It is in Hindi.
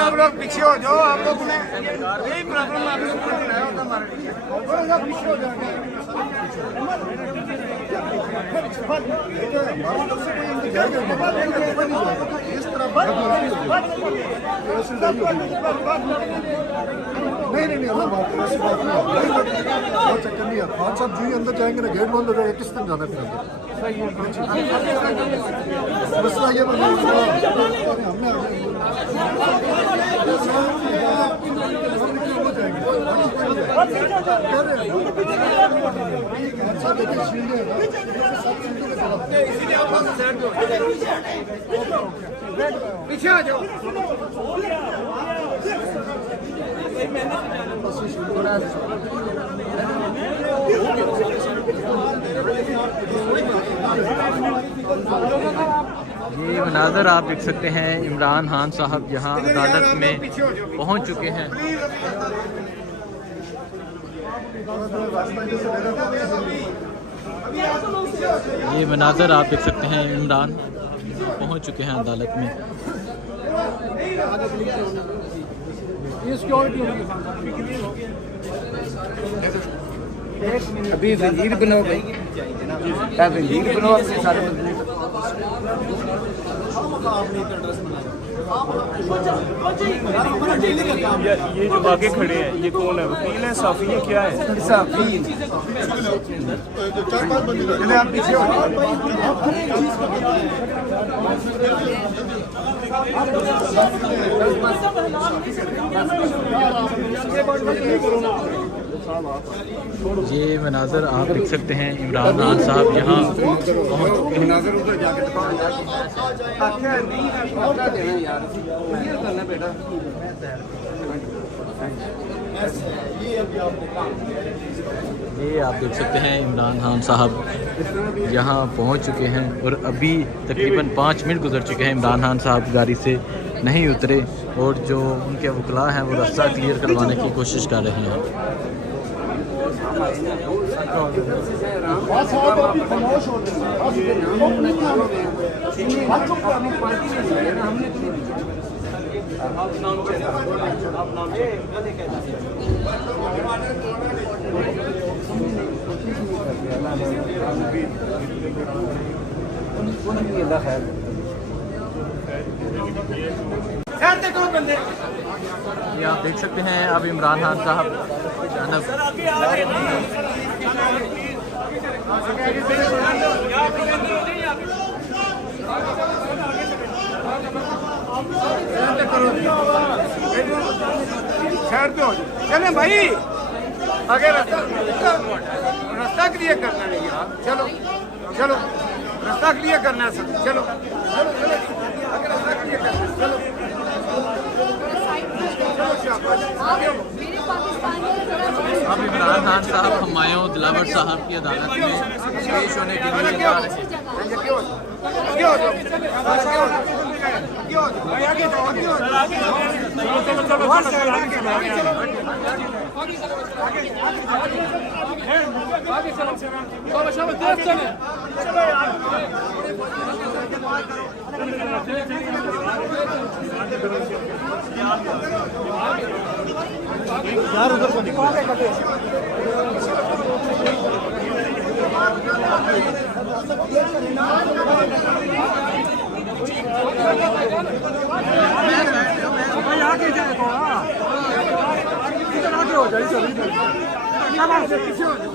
आप लोग पीछे हो जाओ, आप लोग ने यही प्रॉब्लम आपने बनाया होता हमारे लिए। पीछे हो जाओ। नहीं चक्कर नहीं है। खान साहब जी अंदर जाएंगे ना, गेट बंद हो जाएगा, किस तरह जाना फिर अंदर? मसला ये बना पीछे आ जाओ। ये मनाज़र आप देख सकते हैं, इमरान खान साहब यहाँ अदालत में पहुँच चुके हैं। ये मनाज़र आप देख सकते हैं, इमरान पहुँच चुके हैं अदालत में। अभी वजीर बनाओ भाई, वजीर बनाओ अपने सारे ये जो आगे खड़े हैं ये कौन है? वकील है, साफी है, क्या है? साफी। आप पीछे हो। ये मनाज़र आप देख सकते हैं, इमरान खान साहब यहाँ पहुँच चुके हैं। ये आप देख सकते हैं, इमरान खान साहब यहाँ पहुँच चुके हैं और अभी तकरीबन 5 मिनट गुजर चुके हैं। इमरान खान साहब गाड़ी से नहीं उतरे और जो उनके वकला हैं वो रास्ता क्लियर करवाने की कोशिश कर रहे हैं। ये आप देख सकते हैं, अब इमरान खान साहब जानब साइड पे हो जाओ। चले भाई, आगे रास्ता क्लियर करना नहीं यार। चलो चलो, रास्ता क्लियर करना है सब। चलो आगे रास्ता क्लियर करना है। चलो अब इमरान खान साहब हुमायूं दिलावर साहब की अदालत में पेश होने के लिए जा रहे हैं। यार उधर को निकलो। आगे जाए तो इधर आगे हो जाए, इधर पीछे हो जाओ।